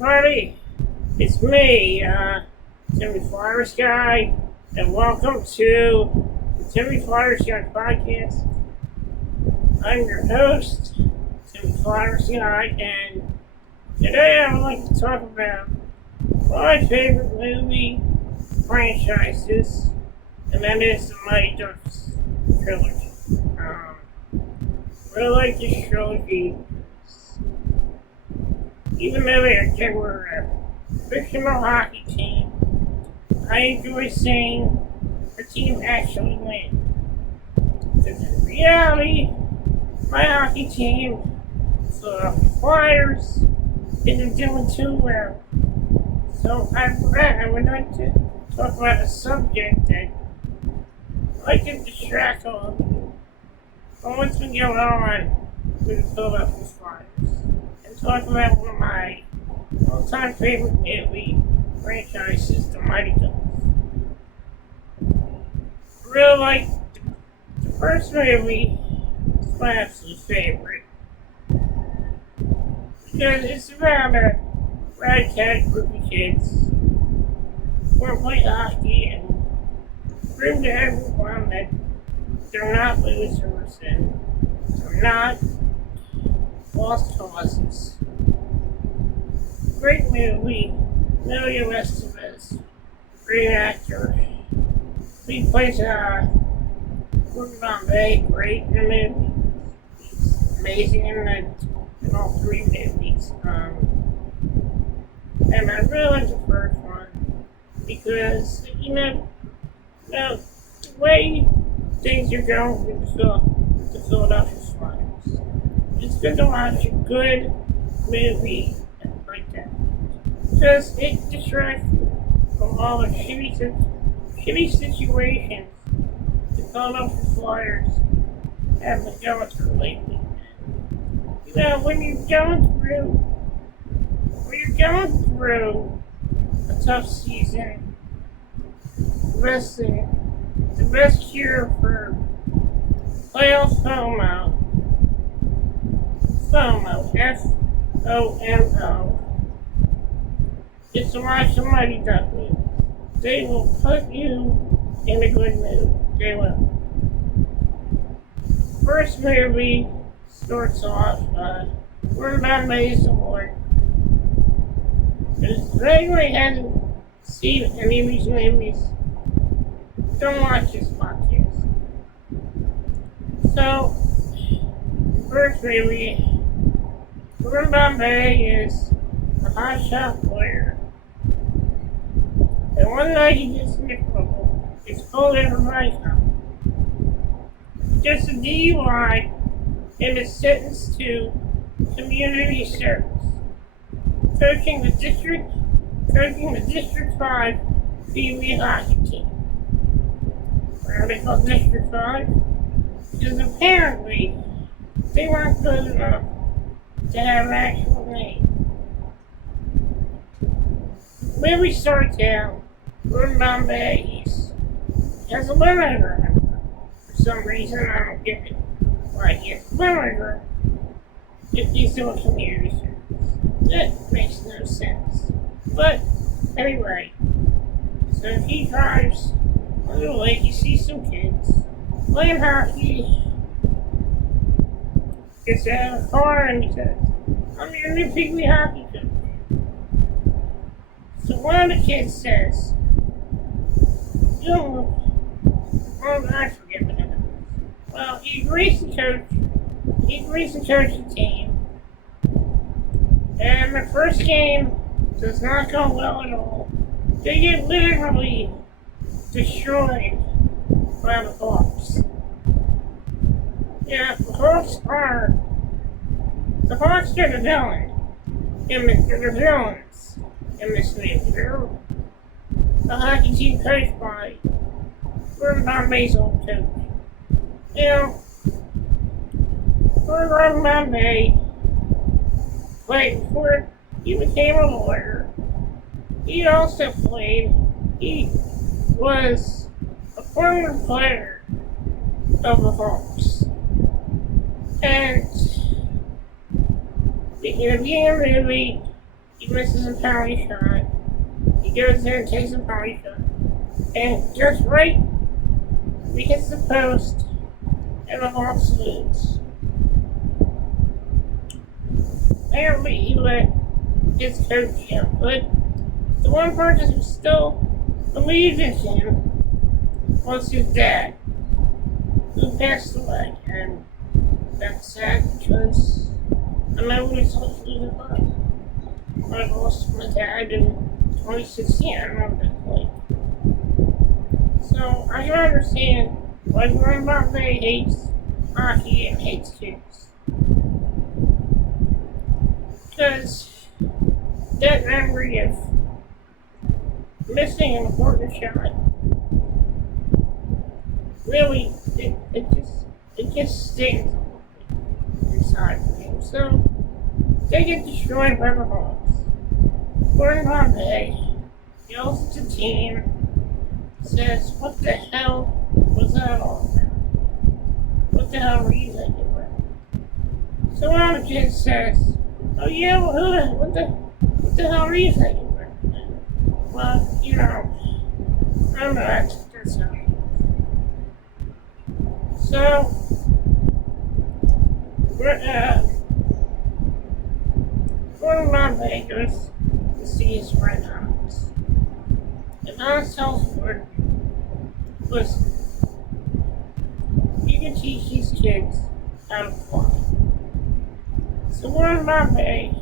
everybody. It's me, Timmy Flyersguy, and welcome to the Timmy Flyersguy podcast. I'm your host, Timmy Flyersguy, and today I would like to talk about my favorite movie franchises, and that is the Mighty Ducks trilogy. Really like this trilogy. Even though they were a fictional hockey team, I enjoy seeing the team actually win. Because in reality, my hockey team, the Flyers, isn't doing too well. So I would like to talk about a subject that I can distract all of you from what's been going on with the Philadelphia Flyers. Talk about one of my all-time favorite movie franchises, the Mighty Ducks. I really like the first movie. It's my absolute favorite because it's about a ragtag group of kids who want to play hockey and prove to everyone that they're not losers and they're not lost causes. Great movie. Emilio Estevez, great actor. He plays Gordon Bombay, great in the movie. He's amazing in all three movies. And I really like the first one because the way things are going with the Philadelphia Flyers. It's good to watch a good movie like that. Because it distracts you from all the shitty situations the Philadelphia Flyers have been going through lately. When you're going through a tough season, the best cure for playoff FOMO, FOMO, is to watch the Mighty Duck movie. They will put you in a good mood. They will. First movie starts off, Gordon Bombay's Award. If anyone hasn't seen any of these movies, don't watch this podcast. So, first movie, Gordon Bombay is a hotshot player. And one night he gets in trouble. He's pulled in from high school. Just a DUI and is sentenced to community service. Coaching the District 5 Pee Wee hockey team. Why are they called District 5? Because apparently they weren't good enough to have an actual name. When we start down, Gordon Bombay has a monitor. For some reason, I don't get it. Why he has a monitor if he's doing community service. That makes no sense. But, anyway, so he drives on the lake, he sees some kids playing hockey. Gets out of the car and he says, I'm your new Pee Wee hockey coach. So one of the kids says, I forget what it is. Well, he agrees to coach the team. And the first game does not go well at all. They get literally destroyed by the Hawks. Yeah, the Hawks are the villain. They're the villains in this movie. They're the hockey team coached by Gordon Bombay's old coach. Gordon Bombay played before he became a lawyer. He was a former player of the Hawks. And in the beginning of the movie, He misses a penalty shot. He goes there and takes a penalty shot. And just right, he hits the post, and the Hawks lose. Apparently, he let his coach out, but the one person who still believed in him was his dad, who passed away, and that's sad because I remember when he was losing fun. When I lost my dad in 2016, I remember that play. So I can understand why Gordon Bombay hates hockey and hates kids. Because that memory of missing an important shot really, it just stings inside of him. So they get destroyed by the Hawks. Gordon Bombay yells at the team, says, "What the hell was that all about? What the hell were you thinking about?" So one of the kids says, "Oh yeah, well, what the hell were you thinking about?" Well, you know, I don't know, that's how it is. So, Gordon Bombay goes to see his friend Hans. And Hans tells Gordon, "Listen, you can teach these kids how to fly." So Gordon Bombay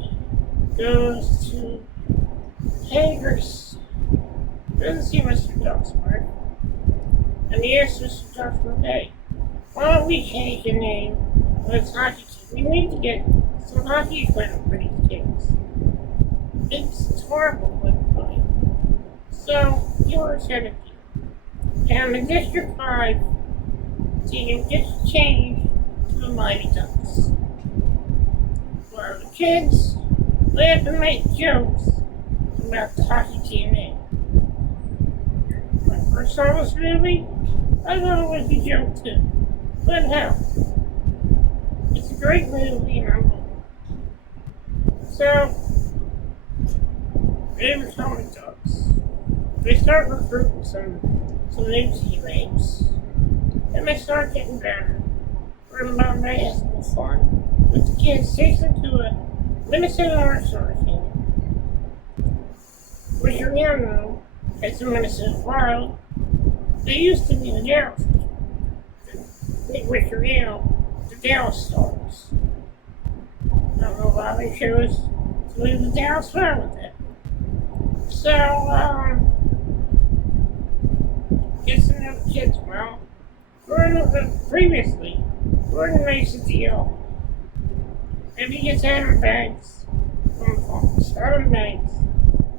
goes to Hager's, doesn't see Mr. Duxford, and he asks Mr. Duxford, "Hey, why don't we change the name of this hockey team? We need to get some hockey equipment for these kids. It's horrible what we're doing." So he works at it. And the District 5 team gets changed to the Mighty Ducks, where the kids laugh and make jokes about the hockey team name. When I first saw this movie, I thought it was a joke too. But hell, it's a great movie and I love it. So, they become the Ducks. They start recruiting some new teammates, and they start getting better. Gordon Bombay has no fun with the kids, takes them to a Minnesota All-Star team, which you now know as the Minnesota Wild. They used to be the Dallas, which are now the Dallas Stars. I don't know why they chose to leave the Dallas Wild with that. So, gets to know the kids well. Previously, Gordon makes a deal. And he gets Adam Banks from the Hawks. Adam Banks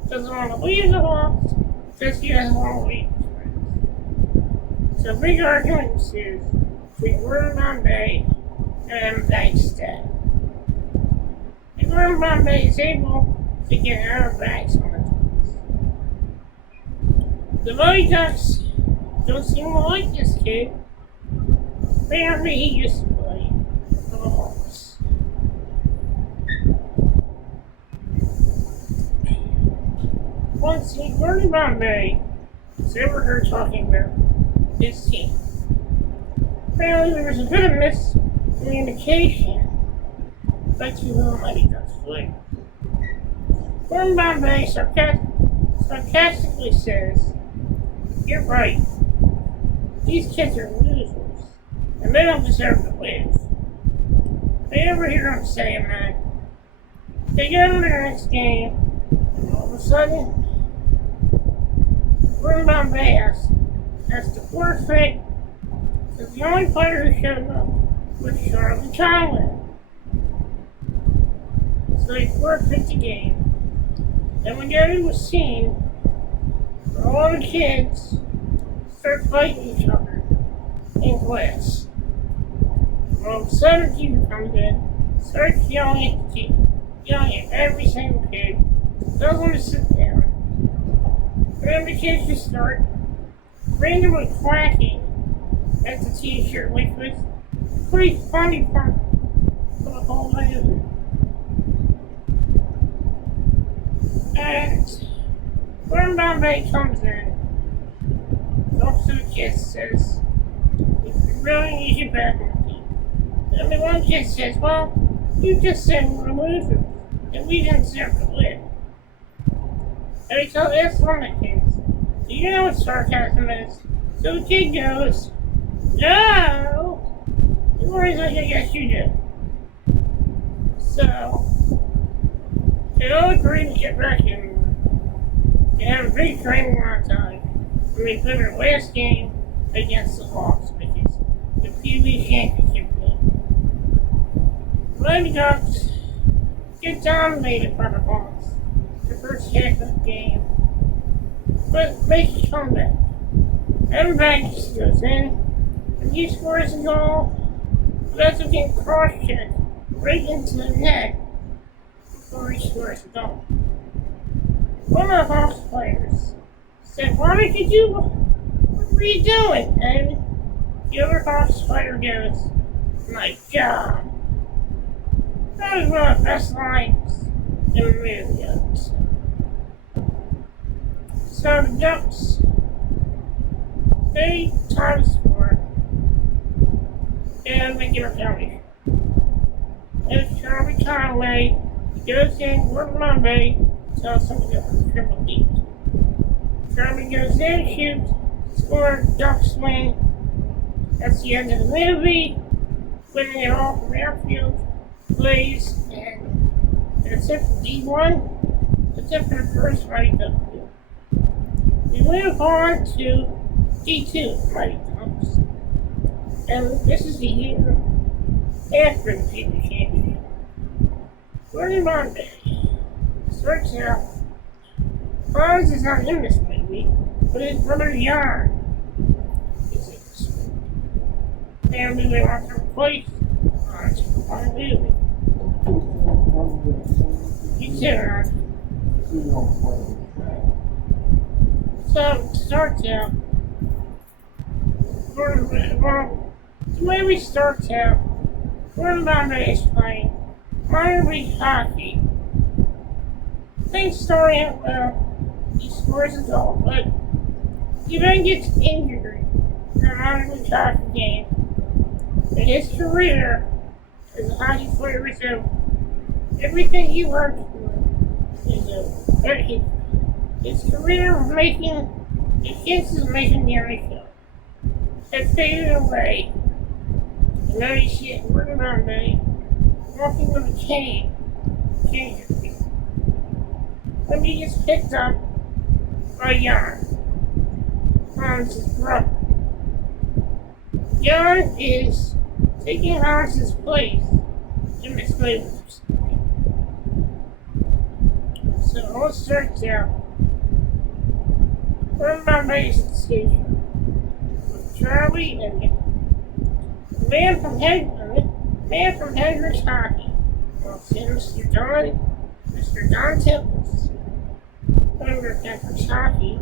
doesn't want to leave the Hawks, just he doesn't want to leave his friends. So big argument ensues between Gordon Bombay and Adam Banks' dad. And Gordon Bombay is able to get Adam Banks on the Ducks. The Mighty Ducks don't seem to like this kid. Apparently he used to play for the Hawks. Once Gordon Bombay was overheard talking about his team. Apparently there was a bit of miscommunication between the Mighty Ducks players. Gordon Bombay sarcastically says, "You're right. These kids are losers, and they don't deserve to live." They never hear him saying that. They go to the next game, and all of a sudden, Gordon Bombay has to forfeit because the only player who showed up was Charlie Tyler. So he forfeits the game. And we go to a scene where all the kids start fighting each other in class. Well, the sudden teacher comes in, starts yelling at the teacher, yelling at every single kid, tells them to sit down. And then the kids just start randomly quacking at the teacher, which was a pretty funny part of the whole movie. Bombay comes in. Talks to the kid, says, "We really need you back on the team." And the one kid says, "Well, you just said we were losers, and we didn't deserve to win." And he asks one of the kids, "Do you know what sarcasm is?" So the kid goes, "No!" The boy's like, "I guess you do." So, they all agree to get back in. They have a big training montage when they play their last game against the Hawks, which is the Pee Wee Championship game. Mighty Ducks get dominated by the Hawks the first half of the game, but make a comeback. Everybody just goes in, and he scores a goal, but that's a getting cross-checked right into the net before he scores a goal. One of the Hawks players said, "Why did you do what were you doing?" And the other Hawks player goes, "My job." That was one of the best lines in the movie, I would say. So the Ducks, they try to score, and they get a penalty. And it's Charlie Conway. He goes in, Gordon Bombay tells him to go for triple D. Charlie goes in, shoots, scores, Ducks win. That's the end of the movie. Winning it all from outfield plays, and that's it for D1. That's it for the first Mighty Ducks field. We move on to D2 Mighty Ducks. And this is the year after the Pee Wee Championship. Gordon Bombay starts out. Franz is not in this movie, but his brother Jan is in this movie. And they want to replace Franz on the movie. He's in So it starts out. Well, the movie starts out. Gordon Bombay is playing minor league hockey. Things start out well. He scores a goal, but he then gets injured in a minor league hockey game. And his career as a hockey player is over. Everything he worked for is over. His career of making the chances of making the NHL had faded away. And now you see it Gordon Bombay walking with a cane. When he gets picked up by Jan, Hans's brother. Jan is taking Hans's place in this movie. So it all starts out. Gordon Bombay's at the station with Charlie and the man from Hendrix Hockey. Well, see Mr. Don Temples, owner of Hendrix Hockey,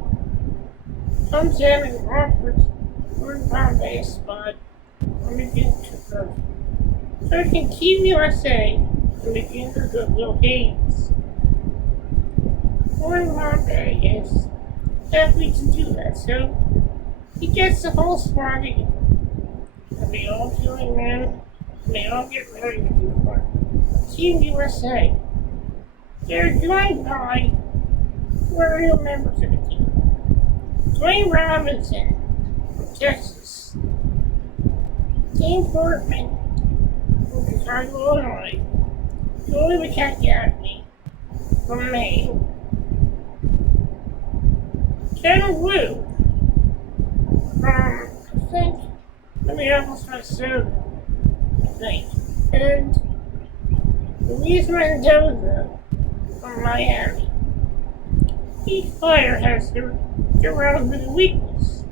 comes in and offers Gordon Bombay a spot on the junior program. Coaching Team USA in the junior Goodwill Games. Gordon Bombay is happy to do that, so he gets the whole squad together. And they all join in, and they all get ready to do part of Team USA. They're joined by real members of the team. Dwayne Robinson from Texas. Dean Portman from Chicago, Illinois. Joey McCartney from Maine. Ken Wu from, I think, Minneapolis, Minnesota, I think. And Luis Mendoza from Miami. Each player has their relevant weakness.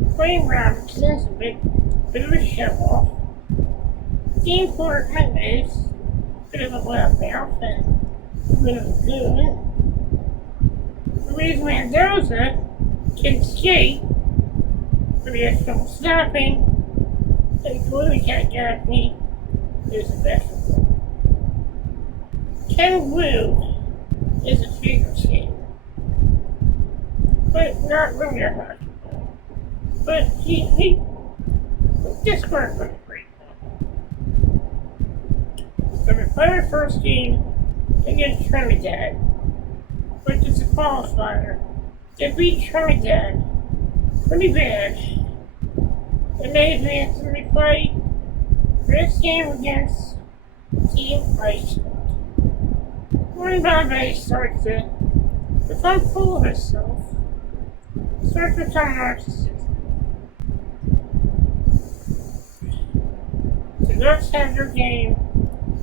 Dwayne Robinson is a bit of a show-off. Dean Portman is a bit of a loudmouth and a bit of a goon. Luis Mendoza can skate, but he has trouble stopping. And Chloe Gaffney is a vegetable. Ken Wu is a figure skater. but not roller hockey. But he just worked on a great one. So we played our first game against Trinidad, which is a qualifier. They beat Trinidad pretty bad. And they advanced and we played this game against Team Iceland. When Bombay starts to become full of herself, starts to become narcissistic. The Ducks have their game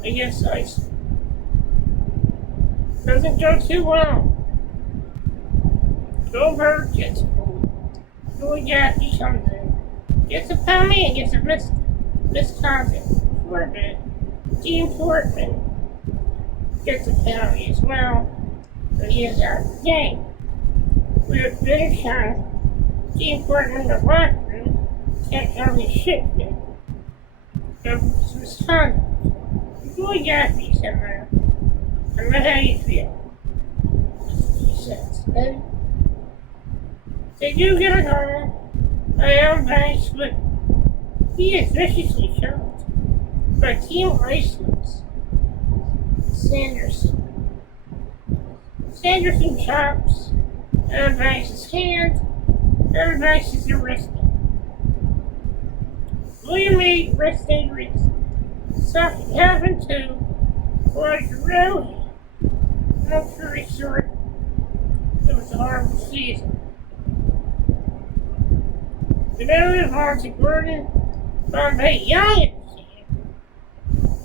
against Iceland. Doesn't go too well. Goldberg gets pulled. Joey Gaffney comes in. Gets a penalty and gets a misconduct for a bit. Dean Portman gets a penalty as well, but he is out of the game. We have finished on Dean Portman in the locker room. Can't tell me shit yet. Of his misconduct. Joey Gaffney's in there. I don't know how you feel. He says, and they do get a goal. I am nice, but he is viciously shot by Team Iceland's Sanderson. Sanderson chops and bangs his hand and bangs his wrist. William made wrist injuries. Something happened to was really long story short. It was a horrible season. The narrative on to Gordon Bombay yelling at the team,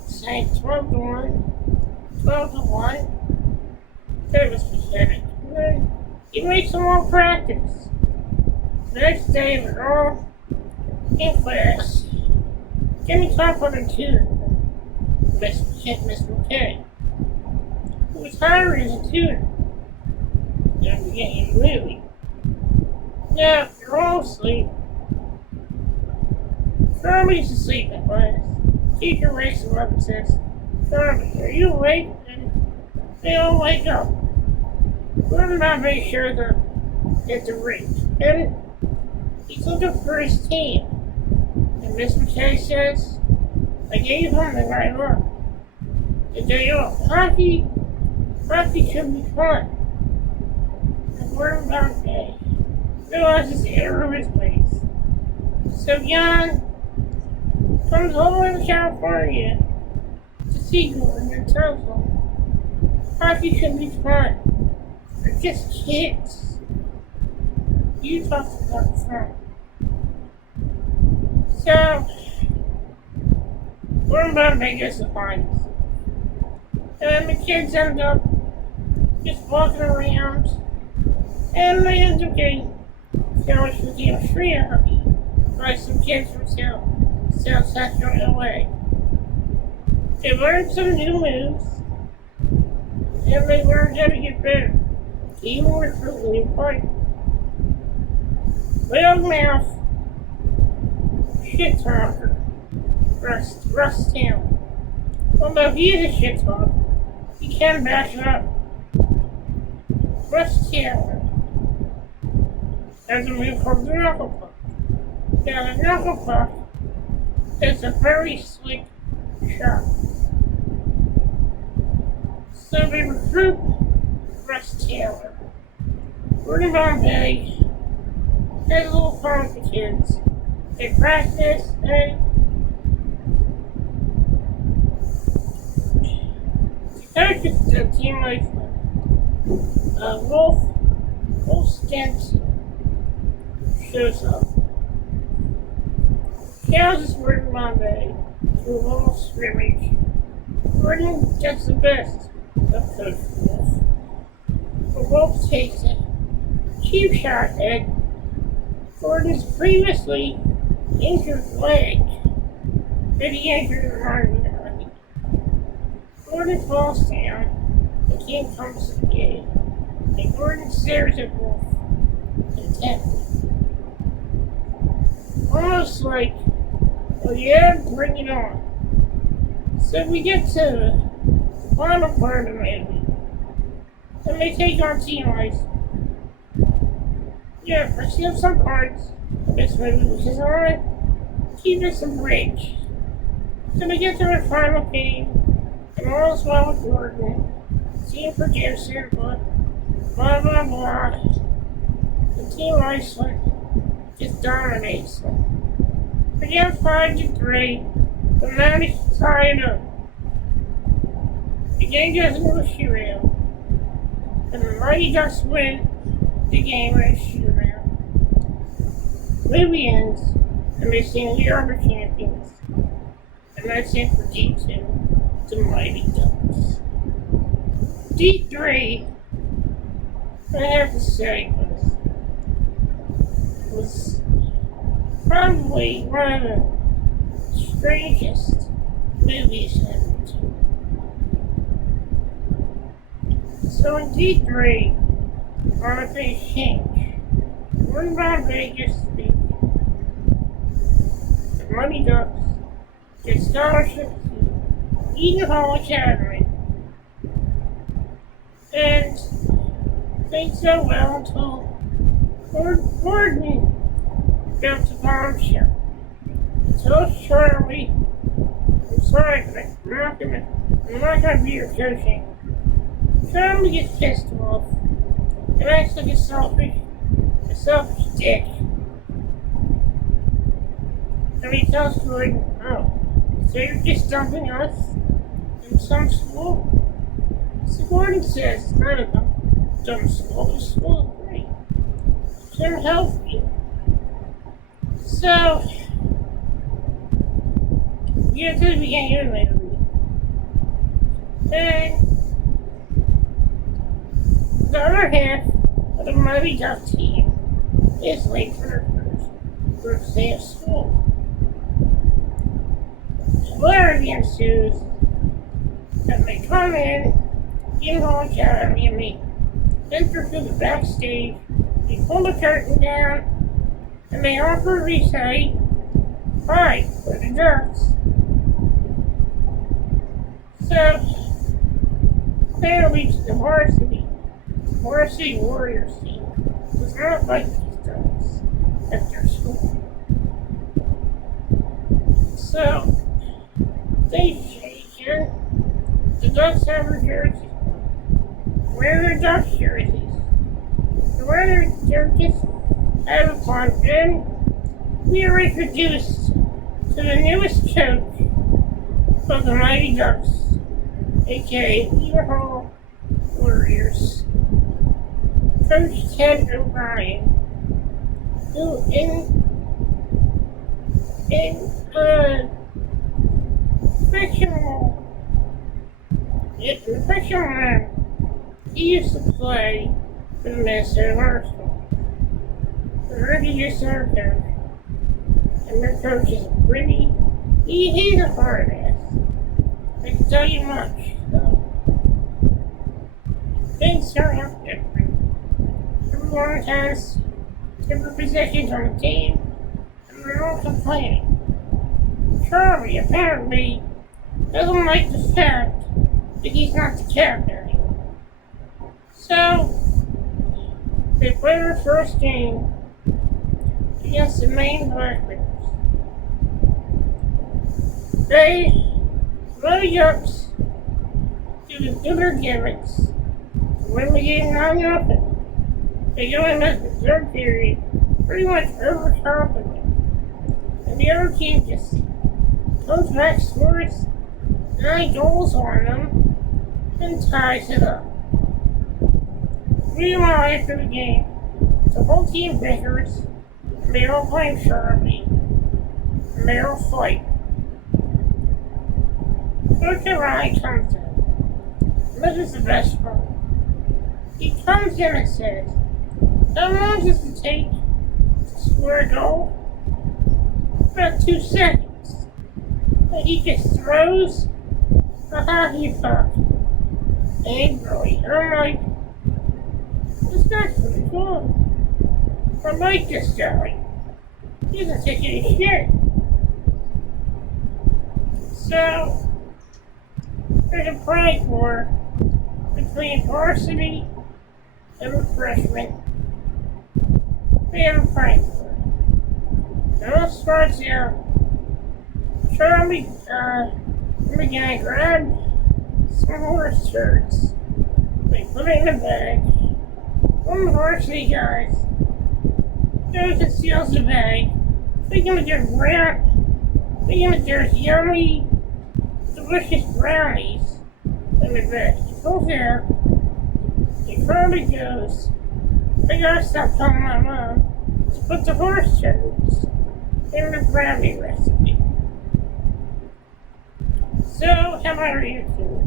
saying 12 to 1, 12 to 1. That was pathetic. He made some more practice. The next day, we were all in class. Jimmy talked on a tutor, Miss McKay, who was hired as a tutor in the beginning of the movie. Now, you're all asleep. Charlie's asleep in class. Teacher wakes him up and says, Charlie, are you awake? And they all wake up. Gordon Bombay shows up at the rink, and he's looking for his team. And Miss McKay says, I gave him the night off. The day off. Hockey should be fun. And Gordon Bombay realizes the error of his ways. So Jan comes all the way to California to see Gordon and tells him hockey should be fun. They're just kids. You talked about fun. So, Gordon Bombay gets the finals. And the kids end up just walking around. And they end up getting challenged for the trilogy by some kids from South Central LA. They learned some new moves, and they learned how to get better. Teamwork for the new fight. Little mouth, shit talker, Russ Taylor. Although he is a shit talker, he can back it up. Russ Taylor has a move called the knuckle puck. Now the knuckle puck is a very slick shot. So they recruit Russ Taylor. Gordon Bombay has a little fun with the kids. They practice and the coach of the team like Wolf Stenson shows up. Challenges Gordon Bombay to a little scrimmage. Gordon gets the best of Coach Wolf. But Wolf takes a cheap shot at Gordon's previously injured leg that he injured in hockey. Gordon falls down, the team comes to the game, and Gordon stares at Wolf intently. Almost like, oh yeah, bring it on. So we get to the final part of the movie, and they take on Team Iceland. Yeah, I see some parts of this movie which is alright. Keep us a bridge. So we get to our final game, and all's well with Gordon. Team producer, but blah blah blah. The team Iceland just dominates them. We get 5-3, but manage to tie it up. The game doesn't go shootout, and the Mighty Ducks win the game in a shootout. Movie ends, and they say we are the champions. And that's it for D2, the Mighty Ducks. D3, I have to say, was probably one of the strangest movies ever. So in D3, on a big change, one by Vegas speak, the Mighty Ducks get scholarship to Eaton Hall Academy, and things go well until Gordon built a bombshell. So Charlie, I'm sorry, but I'm not gonna be your coaching. Charlie gets pissed off and acts like a selfish dick. And he tells Gordon, oh, so you're just dumping us in some school? So Gordon says, I don't know, dumb school, this school is great. Should help me. So, we get to the beginning of the movie. And the other half of the Mighty Duck team is late for their first day of school. Hilarity ensues, and they come in Hall Academy, and they enter through the backstage, they pull the curtain down, and they offer recite, hi, for the Ducks. So, they reach the varsity Warriors team. It was not like these Ducks at their school. So, they shake here. The Ducks have their jerseys. Wear their Ducks jerseys. They wear their jerseys out of fun, and we are introduced to the newest coach of the Mighty Ducks, aka Eaton Hall Warriors, Coach Ted O'Brien, who in the fictional man, he used to play for the Minnesota Arsenal. The used to our coach, and their coach is he's a hard ass. I can tell you much. Things turn out different. Everyone has different positions on the team, and they're all complaining. Charlie apparently doesn't like the fact that he's not the captain anymore. So, they play their first game against the Maine Blackbirds. They load Ducks do their gimmicks. When we get 9-0, they go into the third period pretty much overconfident. And the other team just comes back, scores 9 goals on them, and ties it up. Meanwhile, after the game, the whole team bickers, and they all blame Charlie, and they all fight. Coach Ryan comes in. This is the best part. He comes in and says, how long does it take to score a goal? About 2 seconds. And he just throws the hockey puck angrily. I'm like, this guy's pretty cool. I like this guy. He doesn't take any shit. So, there's a pride war between varsity and the freshmen. they have a fight for it. It all starts out. Charlie, the guy grabbed some horse shirts. They put it in a bag. One of the varsity guys goes and steals the bag. Thinking that there's yummy, delicious brownies in the bag. He pulls out. He probably goes, I gotta stop telling my mom to put the horse shirts in the brownie recipe. So, how about you two?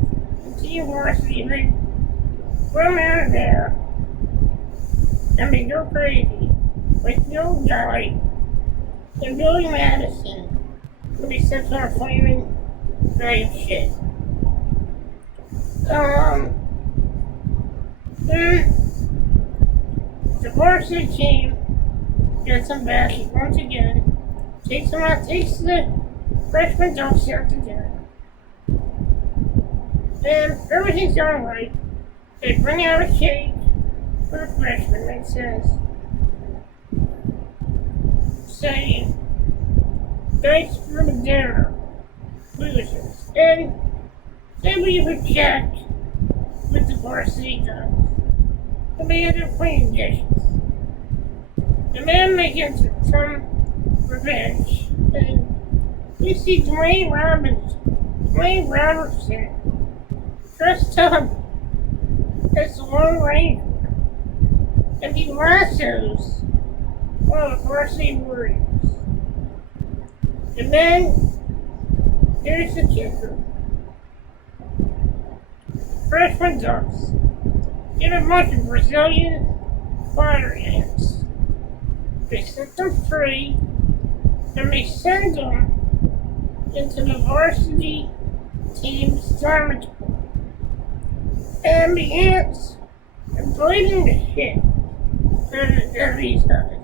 The team varsity, they run out of there and they go crazy like the old guy and Billy Madison when he sets on a flaming bag of shit. Then the varsity team gets them back once again, takes the freshman dunks out to dinner. And everything's going right. They bring out a cake for the freshman that saying, thanks for the dinner, losers. And they leave a check with the varsity guys. And they end up cleaning dishes. And then they get some revenge. And we see Dwayne Robertson dressed up as the Lone Ranger. And he lassos one of the varsity warriors. And then there's the kicker. Freshman ducks get a bunch of Brazilian fire ants. They set them free and they send them into the varsity team's dormitory. And the ants are bleeding the shit out of these guys.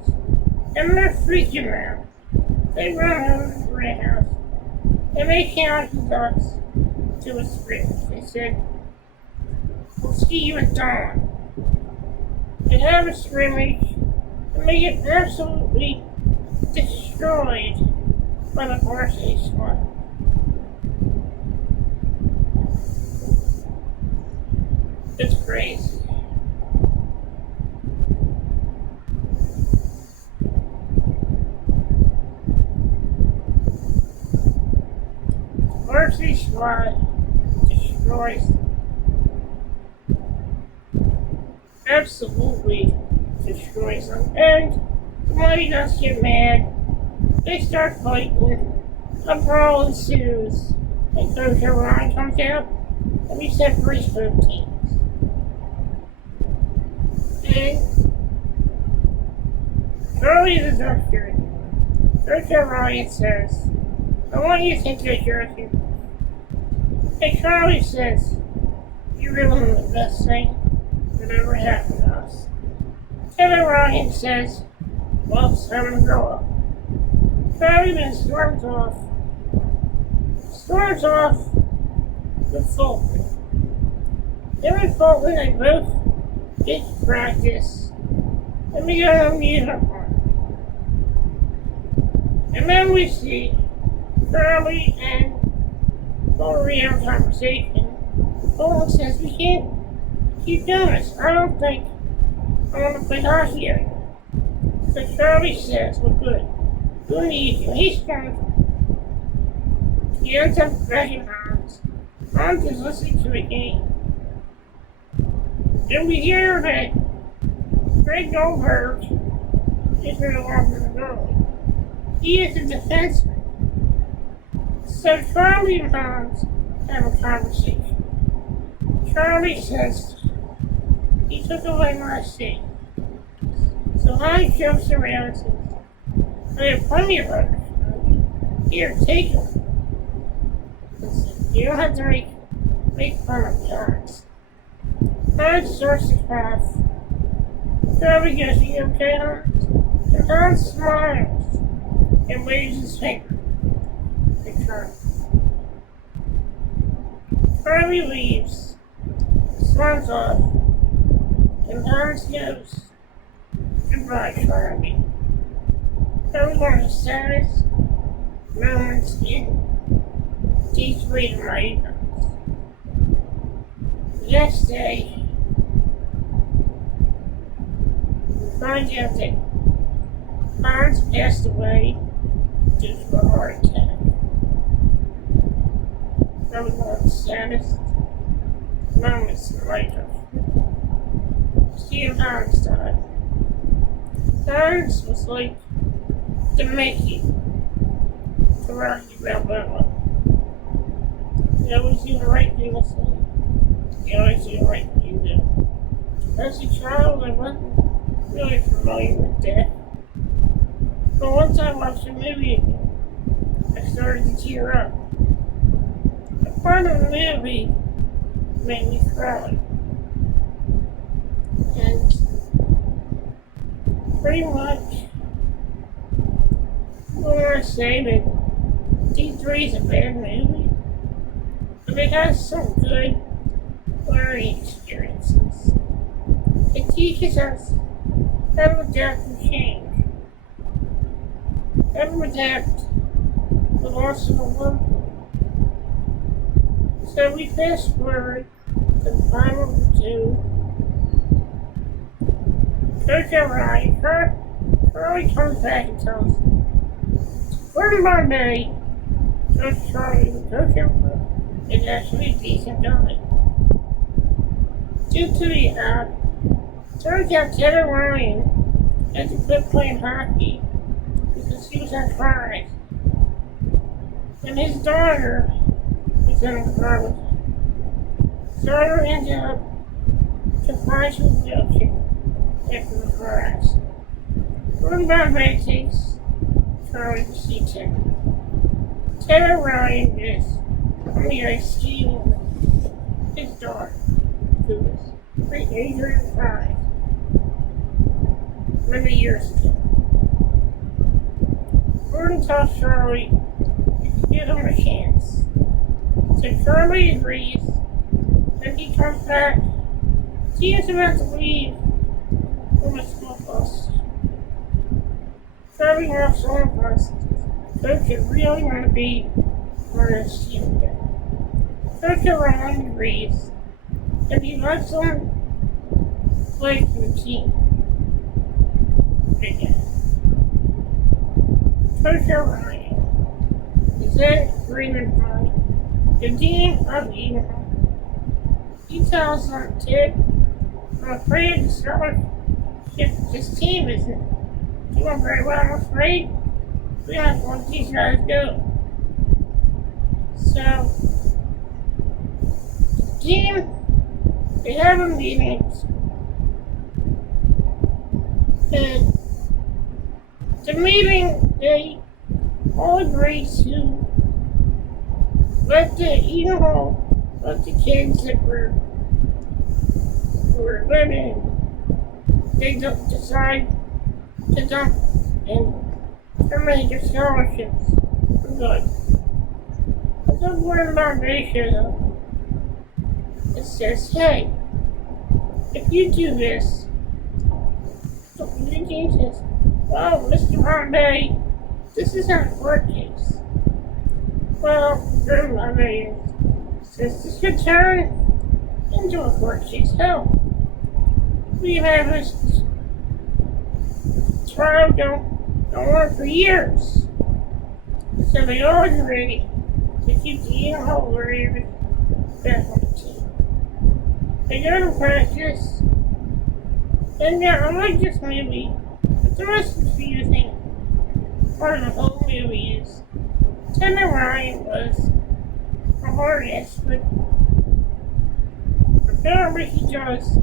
And they're freaking out. They run out of the greenhouse and they challenge the ducks to a scrimmage. They said, we'll see you at dawn. They have a scrimmage and they get absolutely destroyed by the varsity squad. It's crazy. Varsity squad destroys them. Absolutely destroys them. And the Mighty Ducks get mad. They start fighting. A brawl ensues. And Coach O'Ryan comes out and he separates both teams. And Charlie the Duck here. Coach O'Ryan says, I want you to take your jersey. And Charlie says, you're really the best thing that ever happened to us. And O'Ryan says, well, it's time to grow up. Charlie then storms off with Fulton. Him and Fulton, they both get to practice. And we got a uniform. And then we see Charlie and Lori have a conversation. Fulton says, we can't keep doing this. I don't think I want to play hockey anymore. So Charlie says, well, good. Who needs you? He's gone. He ends up begging Hans. Hans is listening to a game. Then we hear that Greg Goldberg is no longer the goalie. He is a defenseman. So Charlie and Hans have a conversation. Charlie says he took away my seat. So Hans jokes around and says, I have plenty of others. Here, take them. You don't have to make fun of Hans. Hans starts to cough. Charlie goes, you okay, Hans? And Hans smiles and waves his finger at Charlie. Charlie leaves, runs off, and Hans goes to Goodbye, Charlie. That was one of the saddest moments in these three lives. Yesterday, we find out that Hans passed away due to a heart attack. That was one of the saddest moments in life. Seeing Hans died. Hans was like the Mickey to Rocky Balboa. He always do the right thing to say. He always do the right thing to do. As a child, I wasn't really familiar with death. But once I watched the movie again, I started to tear up. The part of the movie made me cry. And pretty much, I want to say that D3 is a bad movie, but it has some good learning experiences. It teaches us how to adapt and change, how to adapt the loss of a loved one. So we fast forward to the final two. Coach O'Reilly, Charlie comes back and tells Gordon Bombay, Coach Charlie, the coach O'Reilly, is actually a decent guy. Due to the turns out Ted O'Reilly had to quit playing hockey because he was arthritis. And his daughter was in a car with him. His daughter ended up confined to a wheelchair after the car accident. Gordon Bombay takes Charlie to see Ted. Ted O'Reilly is on the ice skiing with his daughter, who is 805 many years ago. Gordon tells Charlie he can give him a chance. So Charlie agrees, and he comes back. He is about to leave from the school bus. Charlie walks on the bus. Coach really want to be on his team again. Coach O'Reilly agrees, and he lets him play for the team again. Coach O'Reilly is then agreement by the dean of Eden. He tells them, Ted, I'm afraid the scholarship this team isn't doing very well. I'm afraid we don't want these guys to go. So, the team, they have a meeting, and the meeting, they all agree to let the kids that were living, they don't decide to dump and terminate their scholarships for good. I don't worry about ratio though. It says, hey, if you do this, the team says, well, Mr. Bombay, this isn't a court case. Well, Mr. Bombay says this could turn into a court case. Hell, we have this trial going on for years. So they all agree to keep the whole area back on the team. They go to practice, and yeah, unlike this movie, but the most confusing part of the whole movie is Timmy Ryan was a hard ass, but apparently he does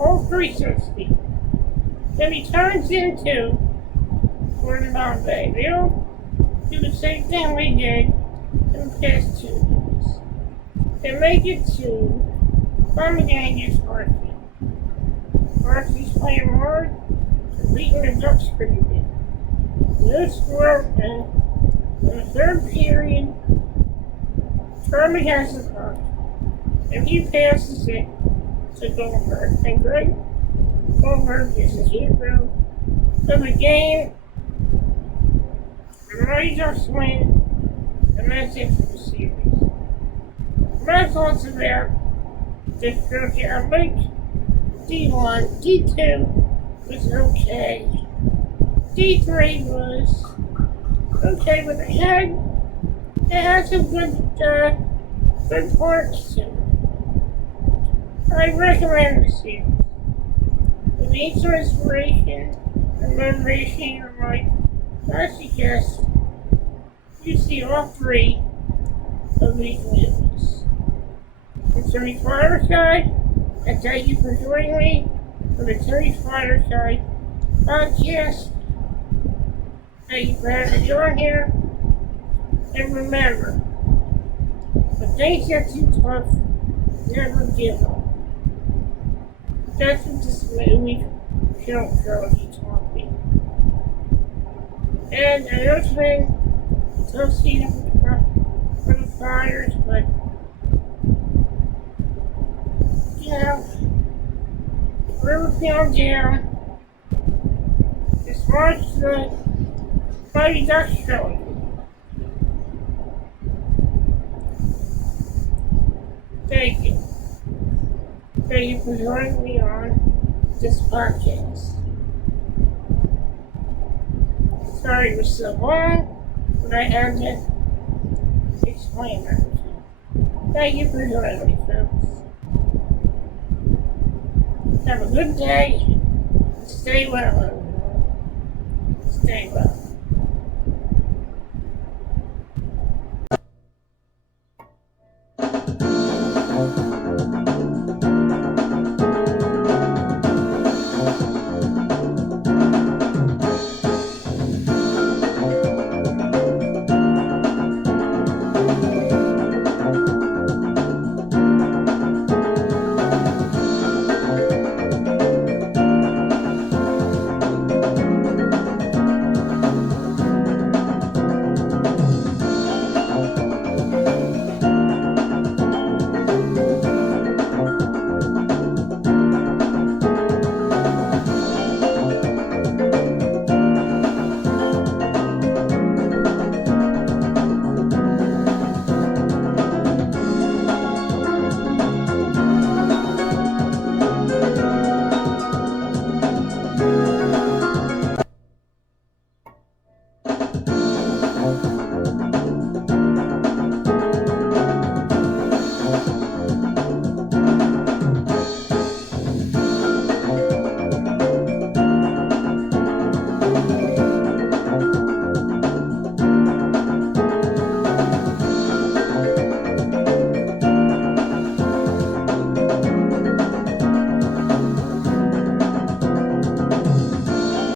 all three, so to speak. Then he turns into Gordon Bombay. They all do the same thing we did in the past 2 movies. They make it to Fun against Varsity. Varsity's playing hard, they're beating the Ducks pretty good. No score, and in the third period, Charlie has the puck, and he passes it to Goldberg. And Greg over business hero of the game. The Razor Swing, and that's it for the series. That's also about this trilogy. I like D1, D2 was okay. D3 was okay, but it had some good parts to it. I recommend the series. It needs some inspiration and motivation in life. I suggest you see all three of these movies. I'm Timmy Flyersguy, and thank you for joining me for the Timmy Flyersguy podcast. Thank you for having me on here. And remember, when things get too tough, never give up. That's what this movie film trilogy taught me. And another thing, don't see them for the fires, but you know, if we're ever feeling down, just watch the Mighty Ducks trilogy. Thank you. Thank you for joining me on this podcast. Sorry it was so long, but I had to explain everything. Thank you for joining me, folks. Have a good day. Stay well, everyone. Stay well.